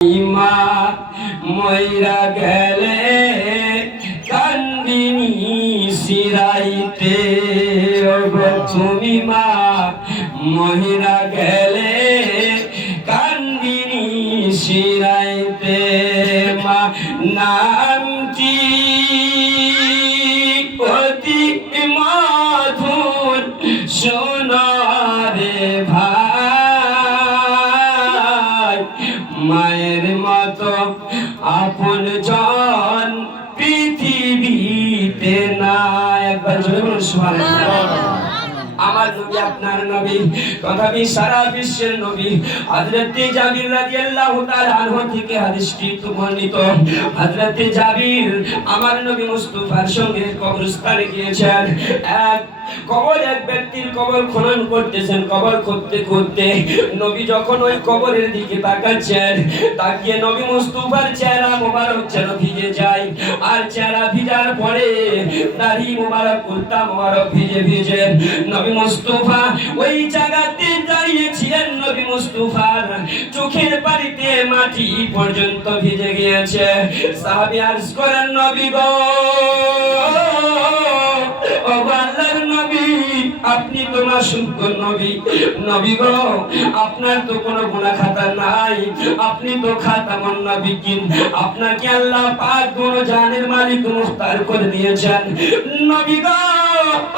ইমা ময়রা গেলে কান্দিনি সিরাইতে তুমি মা ময়রা গেলে কান্দিনি সিরাইতে মা নামটি অতি মধুর সোনারে ভাই মায়ের মতো আপন জন পৃথিবীতে নাই। একবার জোরে বলুন সুবহানাল্লাহ। আমার নবী আপনার নবী তথাপি সারা বিশ্বের নবী হযরত জাবির রাদিয়াল্লাহু তাআলা আনহু থেকে হাদিসটি বর্ণিত। হযরত জাবির আমার নবী মুস্তাফার সঙ্গে কবরস্থানে গিয়েছেন। এক ব্যক্তির কবর খনন করতেছেন। কবর করতে করতে নবী যখন ওই কবরের দিকে তাকাচ্ছেন, তাকিয়ে নবী মুস্তাফার চেহারা মোবারক যেন ভিজে যায়। আর চেহারা ভিজার পরে দাড়ি মোবারক কুর্তা মোবারক ভিজে ভিজে নবী মুস্তাফা ওই জায়গাতে দাঁড়িয়েছিলেন। নবী মুস্তাফার চোখের পানিতে মাটি পর্যন্ত ভিজে গিয়েছে। সাহাবী আরজ করেন, নবী গো, ও আল্লাহর নবী, আপনি তো মাসুম নবী। নবী গো, আপনার তো কোনো গুনাহ খাতা নাই, আপনি তো খাতামুন নবিয়্যিন। আপনাকে আল্লাহ পাক গুণ জানের মালিক মুখতার করে দিয়েছেন। নবী গো,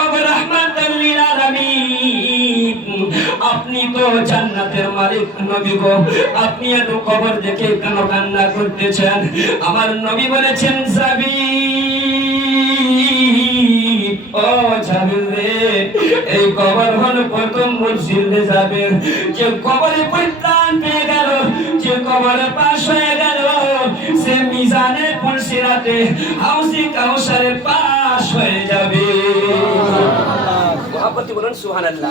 ও রাহমাতাল লিল আলামিন, আপনি তো জান্নাতের মালিক। নবী গো, আপনি এত কবর দেখে কেন কান্না করতেছেন? আমার নবী বলেছেন, ও জাবির রে, এই কবর হলো প্রথম মসজিদে যাবে। যে কবরে পরিত্রাণ পেয়ে গেল, যে কবরে পাশ হয়ে গেল, সে মিজানে পুলসিরাতে হাউসি কাউসারের পাশ হয়ে যাবে। মহব্বতে বলুন সুবহানাল্লাহ।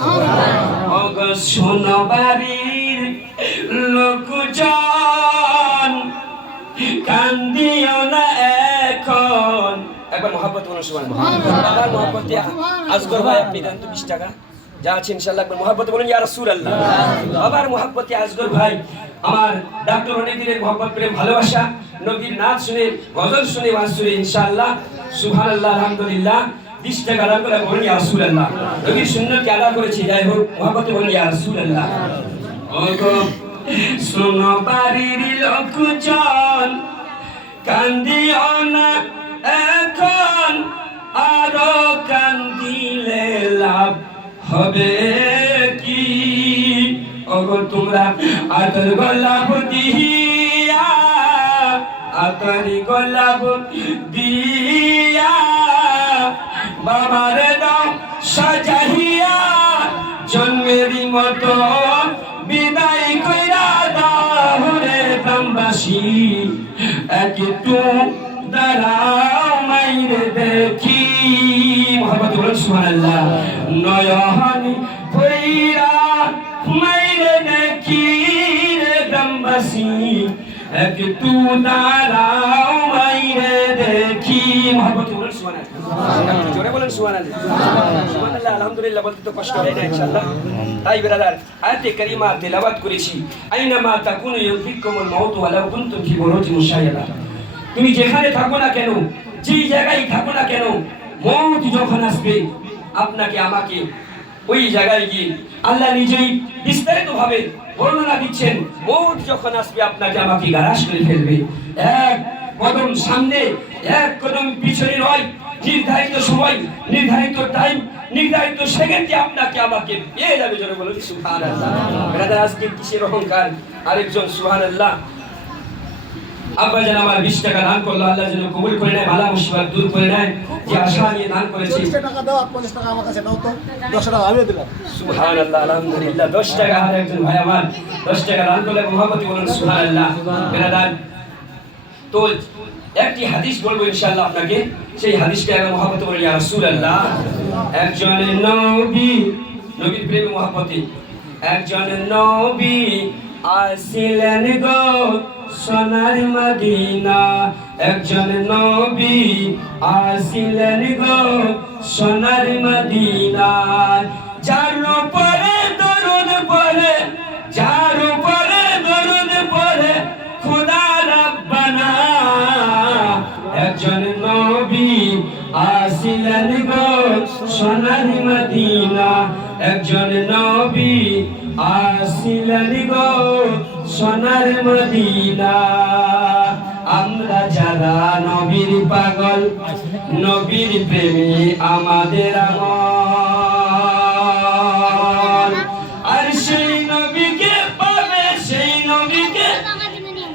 ও গো শোনো বাড়ির লোকজন, কান্দিও না এখন। একবার মহব্বতে বলুন সুবহানাল্লাহ। আমার মহব্বতে আজগর ভাই আপনি দেন তো 20 টাকা যা আছে ইনশাআল্লাহ। একবার মহব্বতে বলুন ইয়া রাসূলুল্লাহ। আমার মহব্বতে আজগর ভাই আমার ডক্টর অনেকদিনের মহব্বত প্রেম ভালোবাসা, নবীর নাচ শুনে গজল শুনে ওয়াজ শুনে ইনশাআল্লাহ সুবহানাল্লাহ আলহামদুলিল্লাহ 20 টাকা দান করে বলুন ইয়া রাসূলুল্লাহ। নবীর সুন্নতকে আদা করেছি, যাই হোক মহব্বতে বলুন ইয়া রাসূলুল্লাহ। ওগো শোনো বাড়ির লোকজন, কান্দিও না এখন, আরো কান্দিলে লাভ হবে কি? ওগো তোমরা আতর গোলাপ দিয়া, আতর গোলাপ দিয়া বাবারে দাও সাজাইয়া, জন্মেরই মতো বিদায় কইরা দাও রে গ্রামবাসী। একটু দাঁড়াও মাইরে দেখি। মহব্বতে বলুন সুবহানাল্লাহ। নয়ন কইরা মাইরে দেখি রে গ্রামবাসী, একটু দাঁড়াও মাইরে দেখি। মহব্বতে বলুন সুবহানাল্লাহ। জোরে বলুন সুবহানাল্লাহ। সুবহানাল্লাহ আলহামদুলিল্লাহ বলতে তো কষ্ট হয় না ইনশাআল্লাহ। তাই ব্রাদার আয়াতে কারিমা তেলাওয়াত করেছি, আইনামা তাকুনু ইউদরিকুমুল মাউত ওয়ালাউ কুনতুম ফি বুরুজিন মুশাইয়াদা। তুমি যেখানে থাকো না কেন, যেই জায়গায় থাকো না কেন, মওত যখন আসবে আপনাকে আমাকে ওই জায়গায় গিয়ে আল্লাহ নিজেই বিস্তারিত ভাবে বর্ণনা দিচ্ছেন। মওত যখন আসবে আপনাকে আমাকে গারাশ করে ফেলবে। এক কদম সামনে, এক কদম পিছনে নয়, নির্ধারিত সময়, নির্ধারিত টাইম, নির্ধারিত সেকেন্ডে আপনাকে আমাকে পেয়ে যাবে। জোরে বলুন সুবহানাল্লাহ। ব্রাদার আজকে কিসের অহংকার? আরেকজন সুবহানাল্লাহ আব্বা যেন আমার 20 টাকা দান করলো, আল্লাহ যেন কবুল করে নেয়, বালা মুসিবত দূর করে নেয়। যে আশা নিয়ে দান করেছি, 20 টাকা দাও, 50 টাকা আমার কাছে নাও তো, 10 টাকা আমি দিলাম। সুবহানাল্লাহ আলহামদুলিল্লাহ। 10 টাকা আর একজন ভাই আমার 10 টাকা দান করলে মহব্বতে বলুন সুবহানাল্লাহ। ব্রাদার তো একটি হাদিস বলবো ইনশাআল্লাহ আপনাকে, সেই হাদিসটা আগে মহব্বতে বলুন ইয়া রাসূলুল্লাহ। একজন নবী, নবীর প্রেমে মহব্বতে একজন নবী আসিলেন গো সোনার মদিনা। একজন নবী আসিলেন গো সোনার মদিনা। যার উপরে দরুদ পড়ে, যার উপরে দরুদ পড়ে, একজন নবী আসিলেন গো সোনার মদিনা, একজন নবী আসিলেন গো সোনার মদিনা। আমরা যারা নবীর পাগল, নবীর প্রেমী আমাদের আমল। আর সেই নবীকে পাবে, সেই নবীকে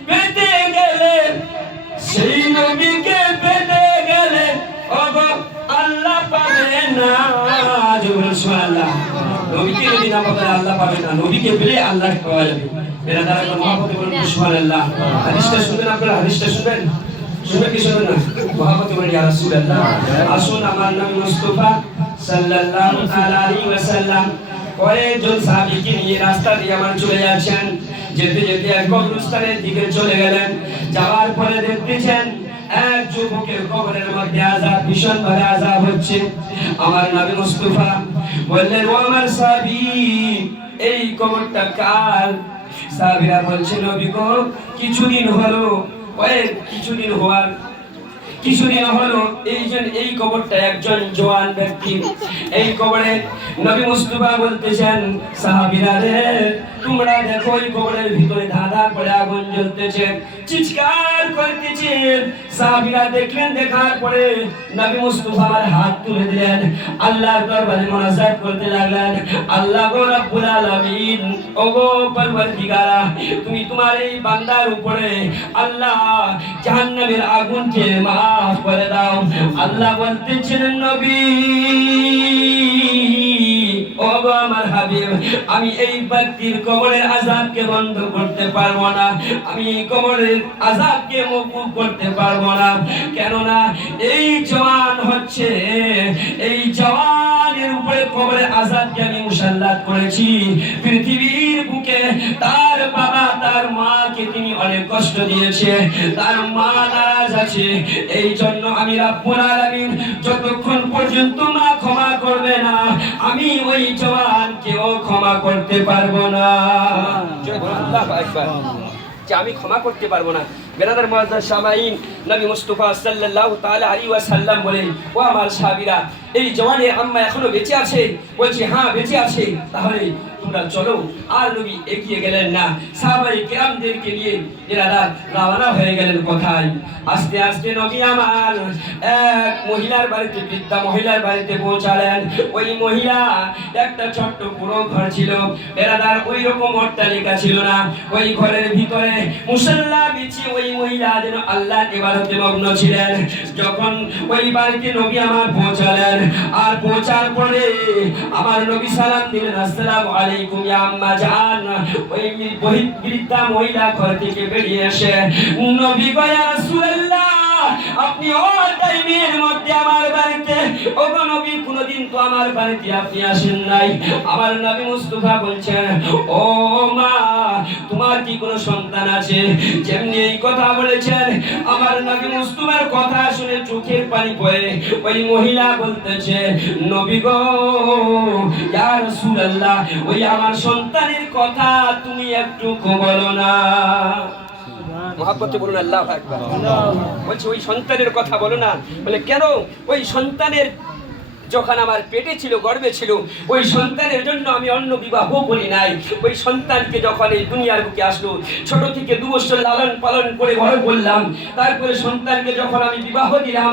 পেতে গেলে, সেই নবীকে পেতে গেলে ওগো আল্লাহ পাবে না। জোরে সুবহানাল্লাহ। নবীকে যদি না পাবে আল্লাহ পাবে না, নবীকে পেলে আল্লাহ পাওয়া যাবে। বেরাদার মহব্বতে বলুন সুবহানাল্লাহ। হাদিসটা শুনবেন আপনারা, হাদিসটা শুনবেন, শুনবেন কি শুনবেন না? মহব্বতে বলুন ইয়া রাসূলুল্লাহ। আসুন আমার নবী মুস্তাফা সাল্লাল্লাহু তাআলা আলাইহি ওয়াসাল্লাম কয়েকজন সাহাবীকে নিয়ে রাস্তা দিয়ে আমার চলে যাচ্ছেন। যেতে যেতে এক কবরস্থানের দিকে চলে গেলেন। যাওয়ার পরে দেখতেছেন এক যুবকের কবরের মধ্যে আযাব, ভীষণ ভাবে আযাব হচ্ছে। আমার নবী মুস্তাফা বললেন, ও আমার সাহাবী, এই কবরটা কার? সাহাবীরা বলছে, নবী গো, কিছুদিন হলো এই কবরটা একজন জওয়ান ব্যক্তি। এই কবরে নবী মুস্তাফা বলতেছেন, সাহাবীরা রে, তোমরা দেখো এই কবরের ভিতরে ধাঁধা করে আগুন জ্বলতেছে, চিৎকার করতেছে। সাহাবীরা দেখলেন, দেখার পরে নবী মুস্তাফা আমার হাত তুলে দিলেন, আল্লাহর দরবারে মুনাজাত করতে লাগলেন, আল্লাহ গো রব্বুল আলামিন, ওগো পরওয়ারদিগার, তুমি তোমার এই বান্দার উপরে আল্লাহ জাহান্নামের আগুনকে মাফ করে দাও। আল্লাহ বলতেছেন, নবী ওগো আমার হাবিব, আমি এই ব্যক্তির কবরের আযাবকে বন্ধ করতে পারবো না, আমি এই কবরের আযাবকে মওকুফ করতে পারবো না। কেননা এই জওয়ান হচ্ছে, এই জওয়ানের উপরে কবরের আযাবকে আমি মুসাল্লাত করেছি। পৃথিবীর বুকে তার বাবা তার মাকে তিনি অনেক কষ্ট দিয়েছে, তার মা নারাজ আছে। এই জন্য আমি রব্বুল আলামিন যতক্ষণ পর্যন্ত মা ক্ষমা করবে না, আমি ওই জওয়ানকেও ক্ষমা করতে পারবো না। আল্লাহু আকবার। যে আমি ক্ষমা করতে পারবো না। বেরাদার মুআজ্জাজ সামাঈন, নবী মুস্তাফা সাল্লাল্লাহু তাআলা আলাইহি ওয়াসাল্লাম বলেন, ও আমার সাহাবীরা, এই জওয়ানের আম্মা এখনো বেঁচে আছে? বলছে, হ্যাঁ বেঁচে আছে। তাহলে তোমরা চলো। আর নবী এগিয়ে গেলেন না, সাহাবায়ে কেরামদেরকে নিয়ে এনারা রওনা হয়ে গেলেন কোথায়? আস্তে আস্তে নবী আমার এক মহিলার বাড়িতে, বৃদ্ধা মহিলার বাড়িতে পৌঁছালেন। ওই মহিলা একটা ছোট্ট পুরো ঘর ছিল, এরাদার ওই রকম অট্টালিকা ছিল না। ওই ঘরের ভিতরে মুসাল্লা বিছিয়ে ওই মহিলা যেন আল্লাহর ইবাদতে মগ্ন ছিলেন। যখন ওই বাড়িতে নবী আমার পৌঁছালেন, আর পৌঁছার পরে আমার নবী সালাম দিলেন, আসসালামু আলাইকুম ইয়া আম্মা জান। ওই বৃদ্ধা মহিলা ঘর থেকে বেরিয়ে এসে, নবী গো ইয়া রাসূলুল্লাহ, আপনি ও টাইমের মধ্যে আমার বাড়িতে, ও নবী কোনদিন তো আমার বাড়িতে আপনি আসেন নাই। আমার নবী মুস্তাফা বলছেন, ও মা, তোমার কি কোনো সন্তান আছে? যেমনি এই কথা বলেছেন, আমার নবী মুস্তাফার কথা শুনে চোখের পানি পড়ে ওই মহিলা বলতেছে, নবী গো ইয়া রাসূলুল্লাহ, ওই আমার সন্তানের কথা তুমি একটু বলো না। মহব্বতে বলুন আল্লাহু আকবার। বলছে, ওই সন্তানের কথা বলো না। বলে, কেন? ওই সন্তানের যখন আমার পেটে ছিল, গর্ভে ছিল, ওই সন্তানের জন্য আমি অন্য বিবাহ করি নাই। ওই সন্তানকে যখন এই দুনিয়ার বুকে আসলো, ছোট থেকে 2 বছর লালন পালন করে বড় করলাম, তারপরে সন্তানকে যখন আমি বিবাহ দিলাম,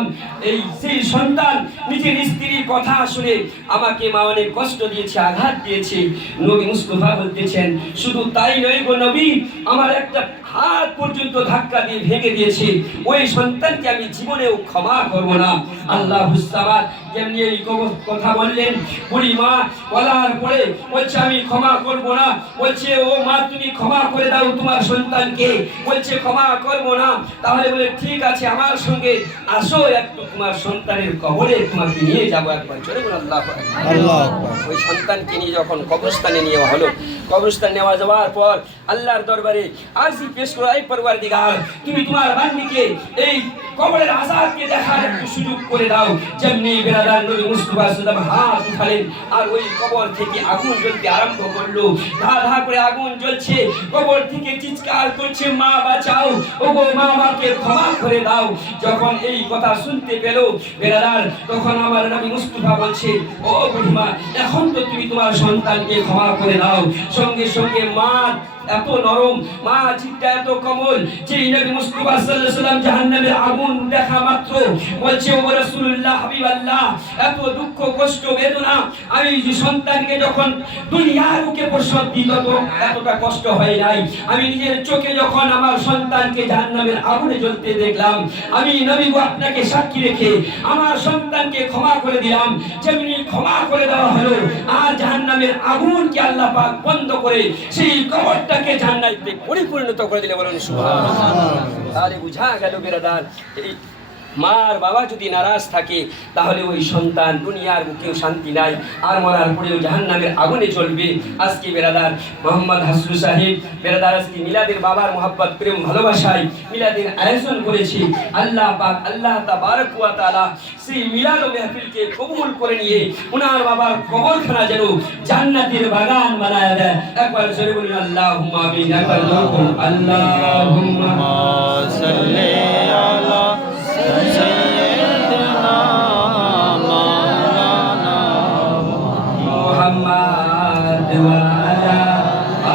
সেই সন্তান নিজের স্ত্রীর কথা শুনে আমাকে মা অনেক কষ্ট দিয়েছে, আঘাত দিয়েছে। নবী মুস্তাফা বলতেছেন, শুধু তাই নয় গো নবী, আমার একটা হাত পর্যন্ত ধাক্কা দিয়ে ভেঙে দিয়েছে। ওই সন্তানকে আমি জীবনেও ক্ষমা করব না। আল্লাহুস সামাদ যেমনি এই কথা বললেন, বুড়ি মা বলার পরে বলছে, আমি ক্ষমা করব না। বলছে, ও মা, তুমি ক্ষমা করে দাও তোমার সন্তানকে। বলছে, ক্ষমা করব না। তাহলে বলে, ঠিক আছে, আমার সঙ্গে আসো, একটু তোমার সন্তানের কবরে তোমাকে নিয়ে যাবো একবার। চলে বলুন আল্লাহু আকবার। ওই সন্তানকে নিয়ে যখন কবরস্থানে নেওয়া হলো, কবরস্থানে নেওয়া যাওয়ার পর আল্লাহর দরবারে আরজি পেশ করো, এই পরওয়ারদিগার, তুমি তোমার বান্দিকে এই কবরের আযাবকে দেখার একটু সুযোগ করে দাও। যেমনি বেরাদার বেরাদার নবী মুস্তাফা সাল্লাল্লাহু আলাইহি হাত উঠালেন আর ওই কবর থেকে আগুন জ্বলতে আরম্ভ করলো। ধা ধা করে আগুন জ্বলছে, কবর থেকে চিৎকার করছে, মা বাঁচাও, ওগো মা, আমাকে ক্ষমা করে দাও। যখন এই কথা শুনতে পেল বেরাদার, তখন আমার নবী মুস্তাফা বলছে, ও বুড়িমা, এখন তো তুমি তোমার সন্তানকে ক্ষমা করে দাও। সঙ্গে সঙ্গে মা এত নরম, মা চিত্তা এত কোমল যে নবী মুস্তাফা সাল্লাল্লাহু আলাইহি ওয়াসাল্লাম জাহান্নামের আগুন দেখা মাত্র বলছে, ও রাসূলুল্লাহ, হাবিবাল্লাহ, এত দুঃখ কষ্ট বেদনা আমি যে সন্তানকে যখন দুনিয়ার বুকে প্রসব দিত তো এতটা কষ্ট হয় নাই। আমি নিজের চোখে যখন আমার সন্তানকে জাহান্নামের আগুনে জ্বলতে দেখলাম, আমি নবী গো আপনাকে সাক্ষী রেখে আমার সন্তানকে ক্ষমা করে দিলাম। যেমনি ক্ষমা করে দেওয়া হলো, আর জাহান্নামের আগুনকে আল্লাহ পাক বন্ধ করে সেই কবরটাকে জান্নাতে পরিপূর্ণত করে দিলে। বলেন সুবহানাল্লাহ। তাহলে বুঝা গেল বেরাদার, এই মার বাবা যদি নারাজ থাকে তাহলে ওই সন্তান দুনিয়ার বুকেও শান্তি নাই, আর মরার পরেও জাহান্নামের আগুনে চলবে। আজকে বেরাদার মোহাম্মদ হাসরু সাহেব বেরাদার আজকে মিলাদের বাবার মোহাব্বত প্রেম ভালোবাসায় মিলাদের আয়োজন করেছে। আল্লাহ পাক আল্লাহ তাবারক ওয়া তাআলা সেই মিলাদ ও মাহফিলকে কবুল করে নিয়ে ওনার বাবার কবরখানা যেন জান্নাতের বাগান বানায় দেয়। একবার জোরে বলুন আল্লাহুম্মা আমিন। একবার জোরে বলুন আল্লাহুম্মা সাল্লি আলা সাইয়্যিদিনা মাওলানা মুহাম্মদ ওয়া আলা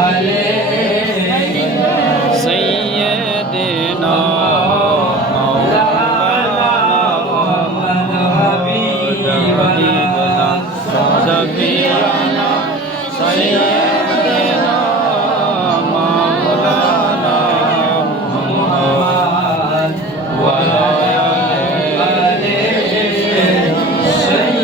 আলি সাইয়্যিদিনা মাওলানা মুহাম্মদ হাবিবানা সাবিয়ানা সাইয়্যিদিনা